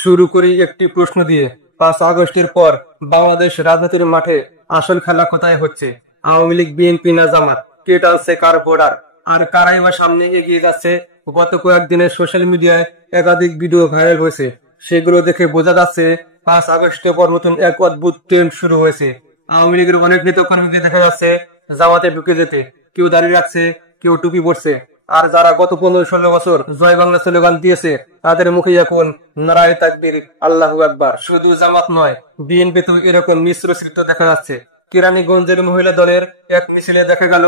শুরু করি একটি প্রশ্ন দিয়ে। 5 আগস্টের পর বাংলাদেশ রাজনীতির মাঠে আসল খেলা কোথায় হচ্ছে? আওয়ামী লীগ, বিএনপি না জামাত? কে টানছে কার বর্ডার? আর কারাই বা সামনে এগিয়ে যাচ্ছে? গত কয়েকদিনে সোশ্যাল মিডিয়ায় একাধিক ভিডিও ভাইরাল হয়েছে। সেগুলো দেখে বোঝা যাচ্ছে 5 আগস্টের পর নতুন এক অদ্ভুত ট্রেন্ড শুরু হয়েছে। আওয়ামী লীগের অনেক নেতাকর্মীকে দেখা যাচ্ছে জামাতে ঢুকে যেতে। কেউ দাঁড়িয়ে রাখছে, কেউ টুপি পরছে। আর যারা গত 15-16 বছর জয় বাংলা স্লোগান দিয়েছে তাদের মুখে এখন নারায়ে তাকবীর, আল্লাহু আকবার। শুধু জামাত নয়, বিএনপি তো এরকম মিশ্র চিত্র দেখা যাচ্ছে। কেরানীগঞ্জের মহিলা দলের এক মিছিলে দেখা গেল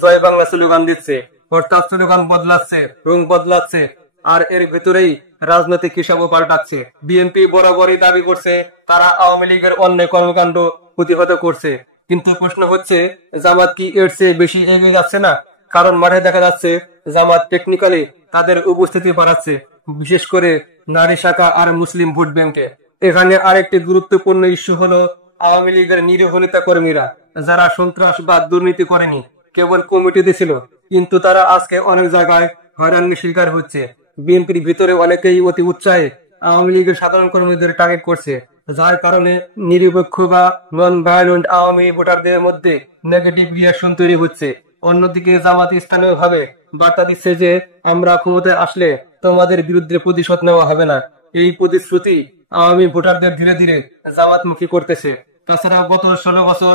জয় বাংলা স্লোগান দিচ্ছে, অর্থাৎ স্লোগান বদলাচ্ছে, রং বদলাচ্ছে। আর এর ভেতরেই রাজনৈতিক হিসাবও পাল্টাচ্ছে। বিএনপি বরাবরই দাবি করছে তারা আওয়ামী লীগের অন্যায় কর্মকাণ্ড প্রতিহত করছে, কিন্তু প্রশ্ন হচ্ছে জামাত কি এর চেয়ে বেশি এগিয়ে যাচ্ছে না? কারণ মাঠে দেখা যাচ্ছে জামাত টেকনিক্যালি তাদের উপস্থিতি বাড়াচ্ছে, বিশেষ করে নারী শাখা আর মুসলিম ভোট ব্যাংকে। এখানে আরেকটি গুরুত্বপূর্ণ ইস্যু হলো আওয়ামী লীগের নিরীহ নেতা কর্মীরা, যারা সন্ত্রাস বা দুর্নীতি করেনি, কেবল কমিটিতে ছিল, কিন্তু তারা আজকে অনেক জায়গায় হয়রানির শিকার হচ্ছে। বিএনপির ভিতরে অনেকেই অতি উৎসাহে আওয়ামী লীগের সাধারণ কর্মীদের টার্গেট করছে, যার কারণে নিরপেক্ষ বা নন ভায়োলেন্ট আওয়ামী ভোটারদের মধ্যে নেগেটিভ রিয়াকশন তৈরি হচ্ছে। অন্যদিকে জামাত স্থানীয়ভাবে বার্তা দিচ্ছে যে আমরা ক্ষমতায় আসলে তোমাদের বিরুদ্ধে প্রতিশোধ নেওয়া হবে না। এই প্রতিশ্রুতি আওয়ামী ভোটারদের ধীরে ধীরে জামাতমুখী করতেছে। তাছাড়া গত 16 বছর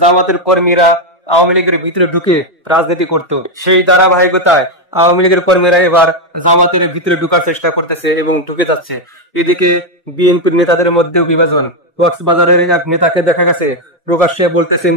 জামাতের কর্মীরা আওয়ামী লীগের ভিতরে ঢুকে রাজনীতি করত, সেই ধারাবাহিকতায় আওয়ামী লীগের কর্মীরা এবার জামাতের ভিতরে ঢুকার চেষ্টা করতেছে এবং ঢুকে যাচ্ছে। এদিকে বিএনপির নেতাদের মধ্যেও বিভাজন। কক্সবাজারের এক নেতাকে দেখা গেছে প্রকাশ্যে বলতেছেন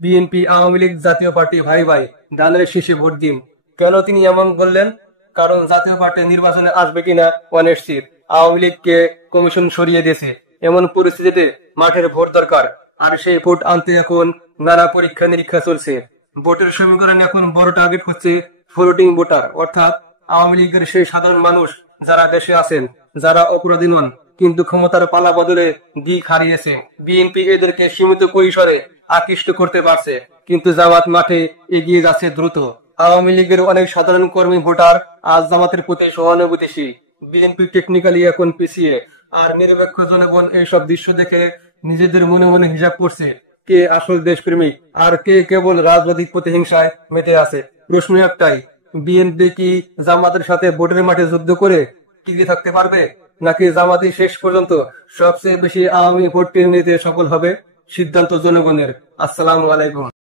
বিএনপি আওয়ামী লীগ জাতীয় পার্টি ভাই ভাই, ধানের শীষে ভোট দিন। কেন তিনি এমন বললেন? কারণ জাতীয় পার্টি নির্বাচনে আসবে কিনা অনিশ্চিত, আওয়ামী লীগকে কমিশন সরিয়ে দিয়েছে। এমন পরিস্থিতিতে মাঠের ভোট দরকার, আর সেই ভোট আনতে এখন নানা পরীক্ষা নিরীক্ষা চলছে। ভোটের সমীকরণ এখন বড় টার্গেট হচ্ছে ফ্লোটিং ভোটার, অর্থাৎ আওয়ামী লীগের সেই সাধারণ মানুষ যারা দেশে আছেন, যারা অপরাধী নন কিন্তু ক্ষমতার পালা বদলে দিক হারিয়েছে। বিএনপি এদেরকে সীমিত পরিসরে আকৃষ্ট করতে পারছে, কিন্তু জামাত মাঠে এগিয়ে যাচ্ছে দ্রুত। আওয়ামী লীগের অনেক সাধারণ কর্মী ভোটার আজ জামাতের প্রতি সহানুভূতিশীল। বিএনপি টেকনিক্যালি এখন পিছিয়ে, আর নিরপেক্ষ জনগণ এইসব দৃশ্য দেখে নিজেদের মনে মনে হিসাব করছে কে আসল দেশপ্রেমিক আর কে কেবল রাজনৈতিক প্রতিহিংসায় মেতে আছে। প্রশ্ন একটাই, বিএনপি কি জামাতের সাথে ভোটের মাঠে যুদ্ধ করে টিকে থাকতে পারবে, নাকি জামাতই শেষ পর্যন্ত সবচেয়ে বেশি আওয়ামী ভোট টেনে নিতে সফল হবে? সিদ্ধান্ত জনগণের। আসসালামু আলাইকুম।